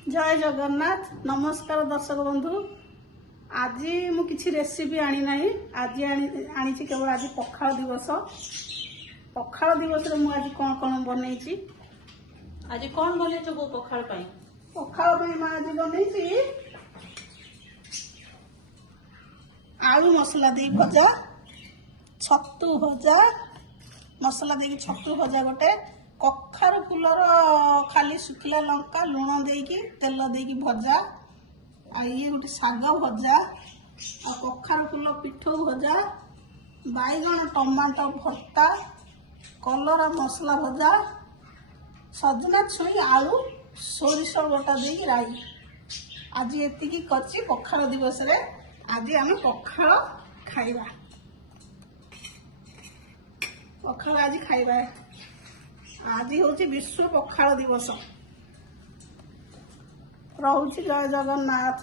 जय जगन्नाथ नमस्कार दर्शक बंधु। आज मु किसी रेसिपी आनी ना आज आनी केवल आज पखाल दिवस। पखाल दिवस रे मु आज कौन कौन बन आज कौन बने वो पखाल पाई? पखाल पाई मां आज बन आलू मसला दे भजा, छतु भजा, मसला दे छतु भजा, गोटे कखारु फुलर खाली सुखिला लंका लुण देकी तेल देकी भजा, आ ये गोटे साग भजा, आ कखारु फुल पिठौ भजा, बैगण टमाटो भर्ता, कलरा मसला भजा, सजना छुई आलू सोरिष बटा देकी राई। आज एतिकी करछि पखाल दिवस रे। आज आम पखाल खाइबा, पखाल आज खाइबा। आज हूँ विश्व पखाल दिवस। रहुछि जय जगन्नाथ।